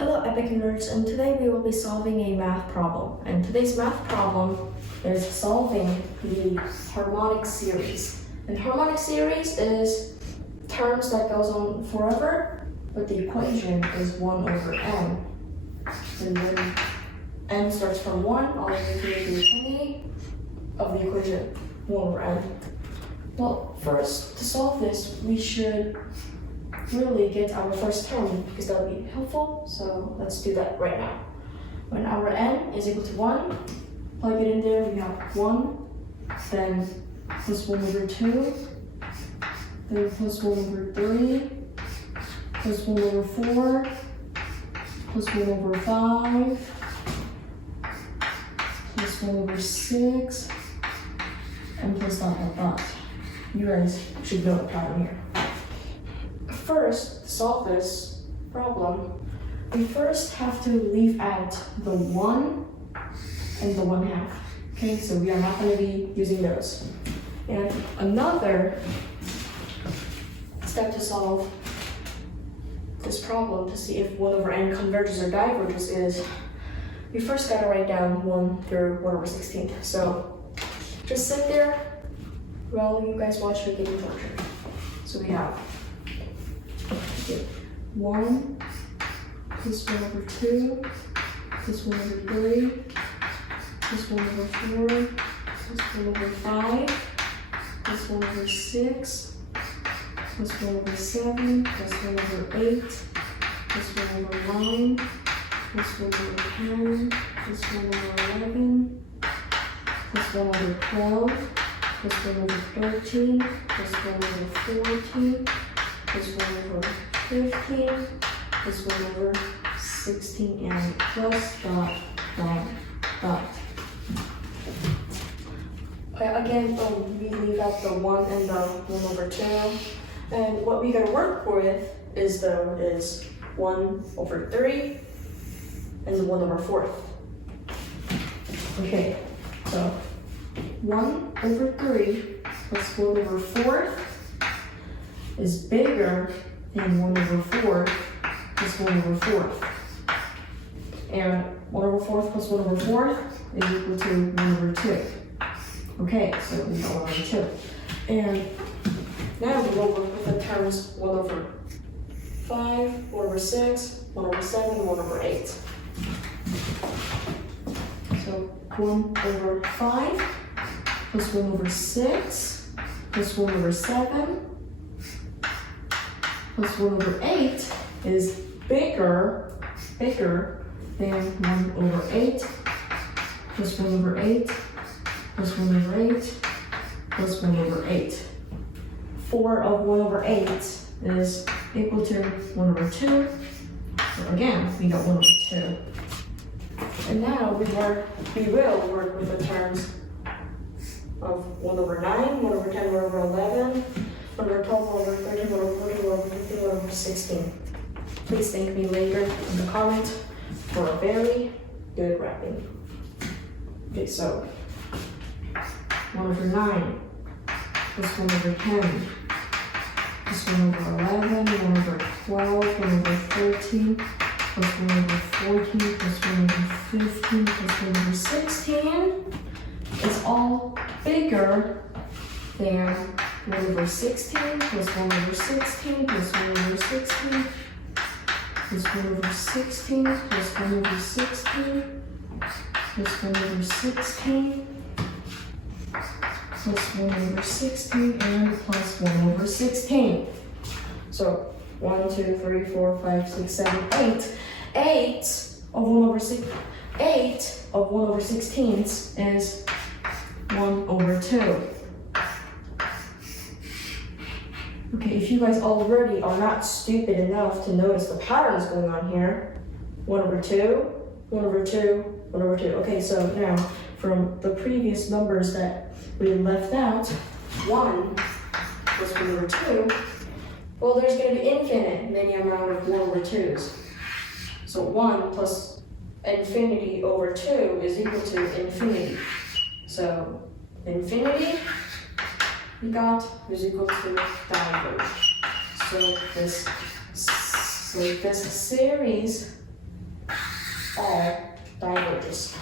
Hello epic nerds, and today we will be solving a math problem. And today's math problem is solving the harmonic series. And harmonic series is terms that goes on forever, but the equation is 1 over n. And then n starts from 1 all the way to the infinity of the equation 1 over n. Well, first, to solve this, we should really get our first term because that would be helpful. So let's do that right now. When our n is equal to 1, plug it in there, we have 1, then plus 1 over 2, then plus 1 over 3, plus 1 over 4, plus 1 over 5, plus 1 over 6, and plus dot. You guys should know the pattern here. First, to solve this problem, we first have to leave out the 1 and the 1/2. Okay, so we are not going to be using those. And another step to solve this problem to see if 1 over n converges or diverges is we first got to write down 1 through 1 over 16. So just sit there while you guys watch me getting tortured. So we have 1 plus 1 over 2 plus 1 over 3 plus 1 over 4 plus 1 over 5 plus 1 over 6 plus 1 over 7 plus 1 over 8 plus 1 over 9 plus 1 over 10 plus 1 over 11 plus 1 over 12 plus 1 over 13 plus 1 over 14 plus 1 over 15 plus 1 over 16 and plus dot. Again, we leave out the 1 and the 1 over 2. And what we gotta work with is 1 over 3 and the 1 over 4. Okay, so 1 over 3 plus 1 over 4 is bigger than 1 over 4 plus 1 over 4. And 1 over 4 plus 1 over 4 is equal to 1 over 2. Okay, so we got 1 over 2. And now we will work with the terms 1 over 5, 1 over 6, 1 over 7, 1 over 8. So 1 over 5 plus 1 over 6 plus 1 over 7 plus 1 over 8 is bigger than 1 over 8 plus 1 over 8 plus 1 over 8 plus 1 over 8. 4 of 1 over 8 is equal to 1 over 2. So again, we got 1 over 2. And now we will work with the terms of 1 over 9, 1 over 10, 1 over 11, 1 over 12, 1 over 13, 1 over 14, 1 over 15, 1 over 16. Please thank me later in the comments for a very good wrapping. Okay, so 1 over 9 plus 1 over 10 plus 1 over 11, 1 over 12, 1 over 13 plus 1 over 14 plus 1 over 15 plus 1 over 16 is all bigger than 1 over 16 plus 1 over 16 plus 1 over 16 plus 1 over 16 plus 1 over 16 plus 1 over 16 plus 1 over 16 and plus 1 over 16. So 1, 2, 3, 4, 5, 6, 7, 8. 8 of 1 over 6. 8 of 1 over 16 is 1 over 2. Okay, if you guys already are not stupid enough to notice the patterns going on here, 1 over 2, 1 over 2, 1 over 2. Okay, so now from the previous numbers that we left out, 1 plus 1 over 2, well, there's going to be infinite many amount of 1 over 2s. So 1 plus infinity over 2 is equal to infinity. So infinity we got is equal to diverge. So this series all diverges.